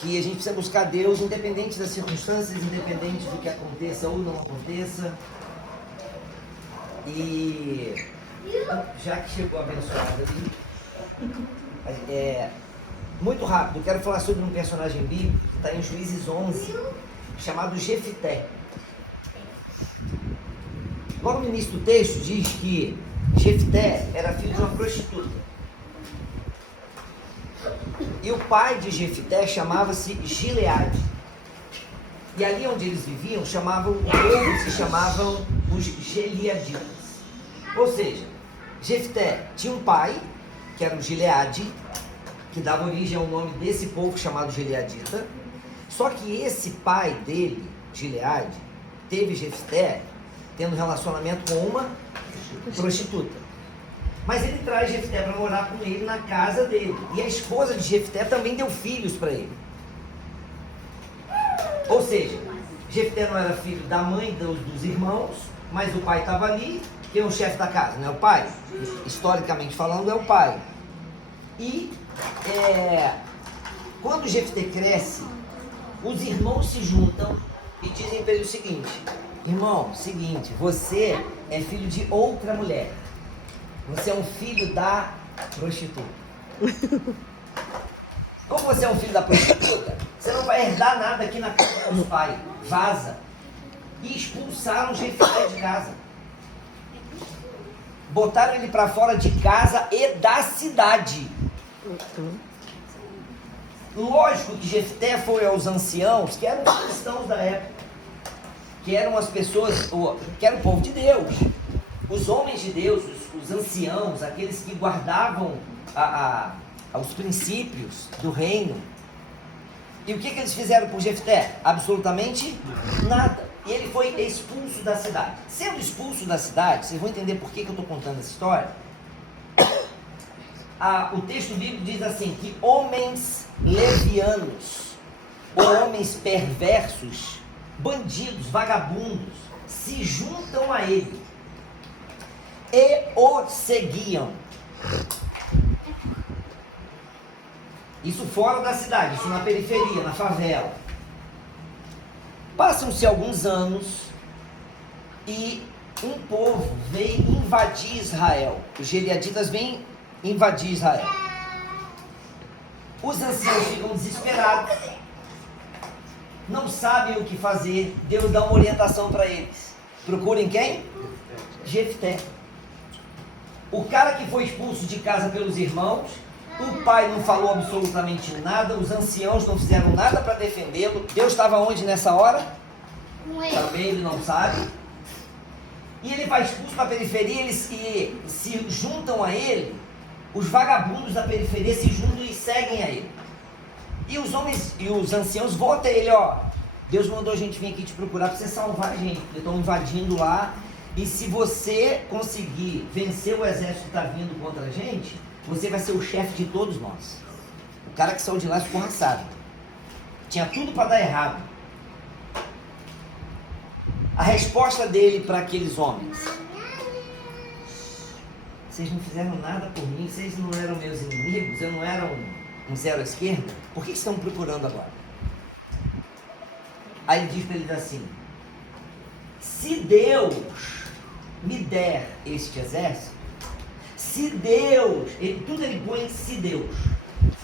que a gente precisa buscar Deus independente das circunstâncias, independente do que aconteça ou não aconteça. E já que chegou a abençoada ali, muito rápido, eu quero falar sobre um personagem bíblico que está em Juízes 11, chamado Jefté. Logo no início do texto diz que Jefté era filho de uma prostituta. E o pai de Jefté chamava-se Gileade. E ali onde eles viviam, se chamavam os Gileaditas. Ou seja, Jefté tinha um pai, que era o Gileade, que dava origem ao nome desse povo chamado Gileadita. Só que esse pai dele, Gileade, teve Jefté tendo relacionamento com uma prostituta. Mas ele traz Jefté para morar com ele na casa dele. E a esposa de Jefté também deu filhos para ele. Ou seja, Jefté não era filho da mãe dos irmãos, mas o pai estava ali. Quem é o chefe da casa? Não é o pai? Historicamente falando, é o pai. E quando Jefté cresce, os irmãos se juntam e dizem para ele o seguinte: irmão, seguinte, você é filho de outra mulher. Você é um filho da prostituta. Como você é um filho da prostituta, você não vai herdar nada aqui na casa dos pais. Vaza. E expulsaram Jefté de casa. Botaram ele para fora de casa e da cidade. Lógico que Jefté foi aos anciãos, que eram os cristãos da época, que eram as pessoas, que era o povo de Deus, os homens de Deus, os anciãos, aqueles que guardavam os princípios do reino. E o que eles fizeram por Jefté? Absolutamente nada. E ele foi expulso da cidade. Sendo expulso da cidade, vocês vão entender por que eu estou contando essa história. O texto bíblico diz assim, que homens levianos, ou homens perversos, bandidos, vagabundos, se juntam a ele e o seguiam. Isso fora da cidade, isso na periferia, na favela. Passam-se alguns anos e um povo veio invadir Israel. Os Gileaditas vêm invadir Israel. Os anciãos ficam desesperados, não sabem o que fazer. Deus dá uma orientação para eles. Procurem quem? Jefté. O cara que foi expulso de casa pelos irmãos, o pai não falou absolutamente nada, os anciãos não fizeram nada para defendê-lo. Deus estava onde nessa hora? Também ele não sabe. E ele vai expulso para a periferia, eles se juntam a ele, os vagabundos da periferia se juntam e seguem a ele. E os homens e os anciãos vão até ele, Deus mandou a gente vir aqui te procurar para você salvar a gente, porque estão invadindo lá. E se você conseguir vencer o exército que está vindo contra a gente, você vai ser o chefe de todos nós. O cara que saiu de lá ficou cansado. Tinha tudo para dar errado. A resposta dele para aqueles homens: vocês não fizeram nada por mim, vocês não eram meus inimigos, eu não era um zero à esquerda, por que estão me procurando agora? Aí ele diz para eles assim: se Deus me der este exército, se Deus, tudo ele põe se Deus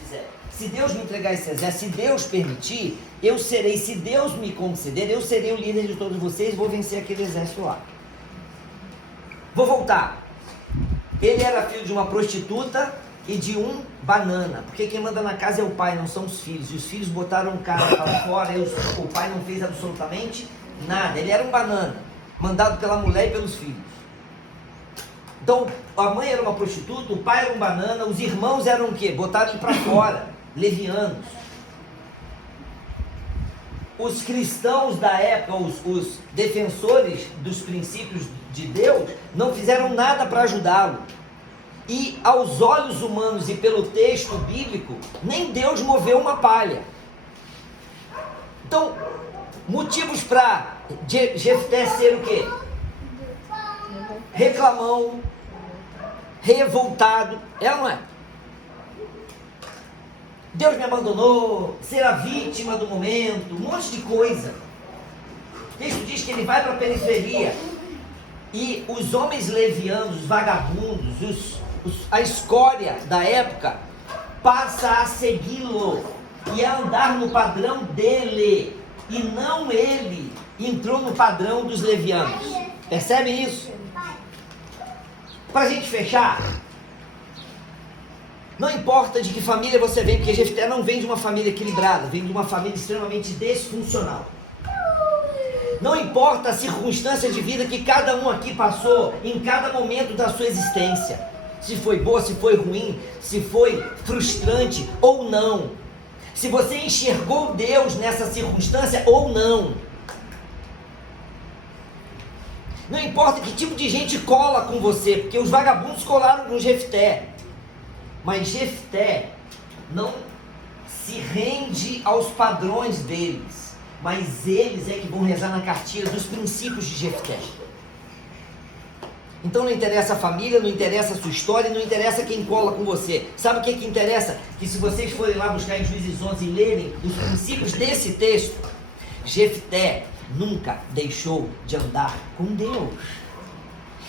fizer, se Deus me entregar esse exército, se Deus permitir, eu serei, se Deus me conceder, eu serei o líder de todos vocês, vou vencer aquele exército lá. Vou voltar. Ele era filho de uma prostituta e de um banana, porque quem manda na casa é o pai, não são os filhos, e os filhos botaram o cara para fora, e o pai não fez absolutamente nada. Ele era um banana, mandado pela mulher e pelos filhos. Então, a mãe era uma prostituta, o pai era um banana, os irmãos eram o quê? Botaram ele para fora, levianos. Os cristãos da época, os defensores dos princípios de Deus, não fizeram nada para ajudá-lo. E aos olhos humanos e pelo texto bíblico, nem Deus moveu uma palha. Então, motivos para Jefté ser o quê? Reclamão, revoltado, é ou não é? Deus me abandonou, ser a vítima do momento, um monte de coisa. O texto diz que ele vai para a periferia e os homens levianos, os vagabundos, a escória da época passa a segui-lo e a andar no padrão dele, e não ele entrou no padrão dos levianos. Percebem isso? Para a gente fechar, não importa de que família você vem, porque Jefté não vem de uma família equilibrada, vem de uma família extremamente disfuncional. Não importa a circunstância de vida que cada um aqui passou em cada momento da sua existência, se foi boa, se foi ruim, se foi frustrante ou não, se você enxergou Deus nessa circunstância ou não. Não importa que tipo de gente cola com você, porque os vagabundos colaram com Jefté, mas Jefté não se rende aos padrões deles, mas eles é que vão rezar na cartilha dos princípios de Jefté. Então não interessa a família, não interessa a sua história, não interessa quem cola com você. Sabe o que interessa? Que se vocês forem lá buscar em Juízes 11 e lerem os princípios desse texto, Jefté nunca deixou de andar com Deus.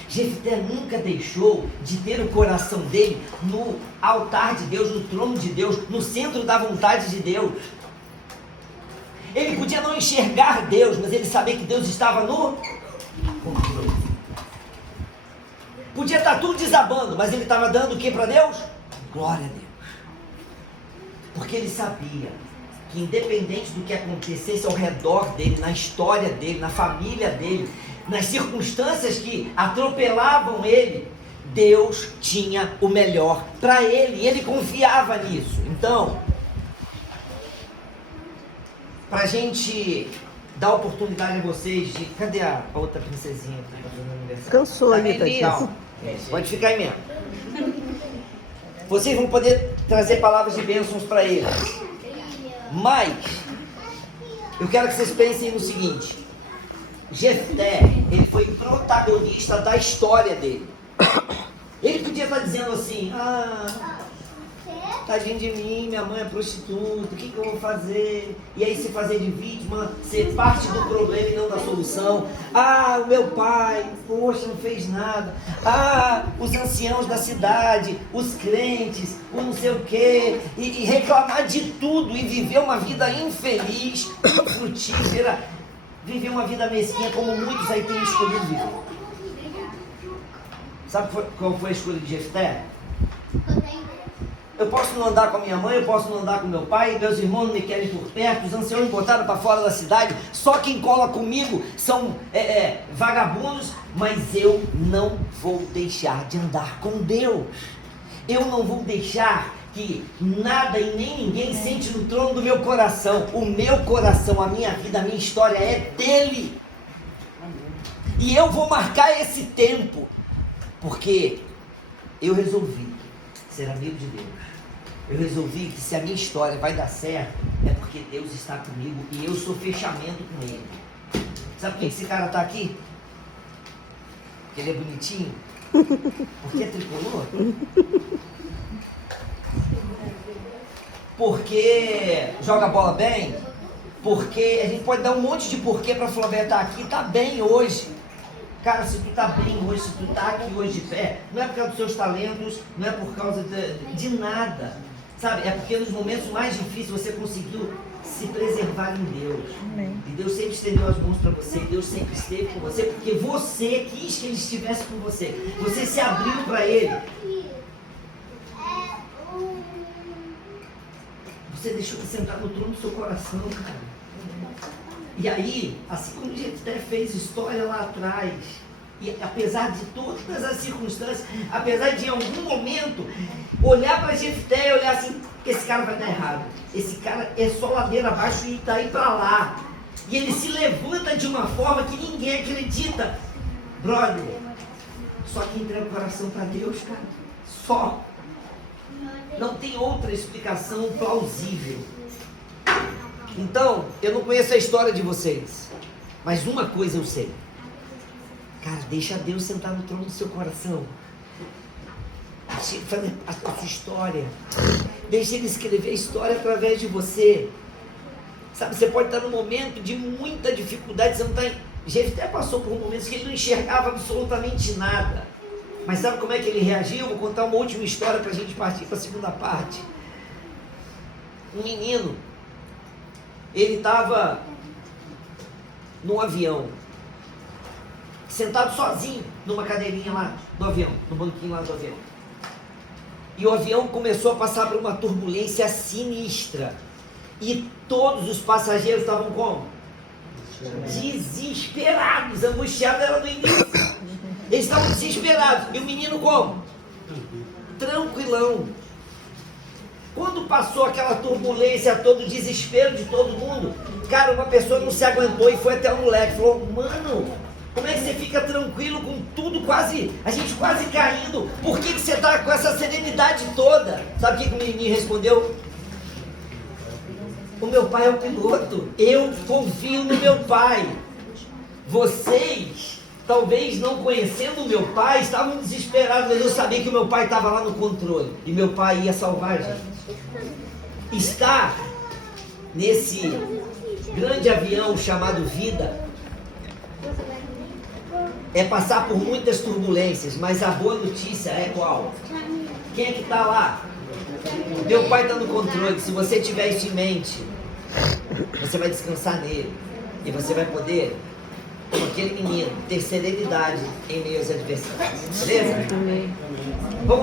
Jefté nunca deixou de ter o coração dele no altar de Deus, no trono de Deus, no centro da vontade de Deus. Ele podia não enxergar Deus, mas ele sabia que Deus estava no controle. Podia estar tudo desabando, mas ele estava dando o que para Deus? Glória a Deus. Porque ele sabia que independente do que acontecesse ao redor dele, na história dele, na família dele, nas circunstâncias que atropelavam ele, Deus tinha o melhor para ele, e ele confiava nisso. Então, para a gente dar oportunidade a vocês de... Cadê a outra princesinha que está fazendo aniversário? Cansou aí, Tchau. Pode ficar aí mesmo. Vocês vão poder trazer palavras de bênçãos para ele. Mas, eu quero que vocês pensem no seguinte. Jefté, ele foi protagonista da história dele. Ele podia estar dizendo assim: tadinho de mim, minha mãe é prostituta, o que eu vou fazer? E aí se fazer de vítima, ser parte do problema e não da solução. O meu pai, poxa, não fez nada. Os anciãos da cidade, os crentes, o não sei o quê, e reclamar de tudo e viver uma vida infeliz, infrutífera, viver uma vida mesquinha como muitos aí têm escolhido viver. Sabe qual foi a escolha de Jefté? Eu posso não andar com a minha mãe, eu posso não andar com meu pai, meus irmãos não me querem por perto, os anciãos me botaram para fora da cidade, só quem cola comigo são vagabundos, mas eu não vou deixar de andar com Deus. Eu não vou deixar que nada e nem ninguém sente no trono do meu coração. O meu coração, a minha vida, a minha história é dele. E eu vou marcar esse tempo, porque eu resolvi ser amigo de Deus. Eu resolvi que se a minha história vai dar certo, é porque Deus está comigo e eu sou fechamento com Ele. Sabe por que esse cara está aqui? Porque ele é bonitinho? Porque é tricolor? Porque joga bola bem? Porque a gente pode dar um monte de porquê para a Flavia estar aqui, está bem hoje. Cara, se tu tá bem hoje, se tu tá aqui hoje de pé, não é por causa dos seus talentos, não é por causa de nada, sabe? É porque nos momentos mais difíceis você conseguiu se preservar em Deus. Amém. E Deus sempre estendeu as mãos para você, e Deus sempre esteve com você, porque você quis que Ele estivesse com você. Você se abriu para Ele. Você deixou Ele sentar no trono do seu coração, cara. E aí, assim como a gente até fez história lá atrás, e apesar de todas as circunstâncias, apesar de em algum momento olhar para Jefté e olhar assim, esse cara vai dar errado, esse cara é só ladeira abaixo e está aí para lá, e ele se levanta de uma forma que ninguém acredita, brother, só que entrega o coração para Deus, cara, só, não tem outra explicação plausível. Então, eu não conheço a história de vocês, mas uma coisa eu sei. Cara, deixa Deus sentar no trono do seu coração. fazer parte da sua história. Deixe ele escrever a história através de você. Sabe, você pode estar num momento de muita dificuldade, você não está... Jefté passou por momentos que ele não enxergava absolutamente nada. Mas sabe como é que ele reagiu? Vou contar uma última história para a gente partir para a segunda parte. Um menino, ele estava num avião, sentado sozinho numa cadeirinha lá do avião, no banquinho lá do avião. E o avião começou a passar por uma turbulência sinistra. E todos os passageiros estavam como? Desesperados, angustiados, era no início. Eles estavam desesperados. E o menino como? Tranquilão. Quando passou aquela turbulência, todo o desespero de todo mundo, cara, uma pessoa não se aguentou e foi até o moleque. Falou, mano, como é que você fica tranquilo com tudo quase, a gente quase caindo? Por que você tá com essa serenidade toda? Sabe o que o menininho respondeu? O meu pai é o piloto, eu confio no meu pai. Vocês, talvez não conhecendo o meu pai, estavam desesperados, mas eu sabia que o meu pai estava lá no controle e meu pai ia salvar a gente. Estar nesse grande avião chamado vida é passar por muitas turbulências, mas a boa notícia é qual? Quem é que está lá? Meu pai está no controle. Se você tiver isso em mente, você vai descansar nele e você vai poder, como aquele menino, ter serenidade em meio às adversidades. Beleza?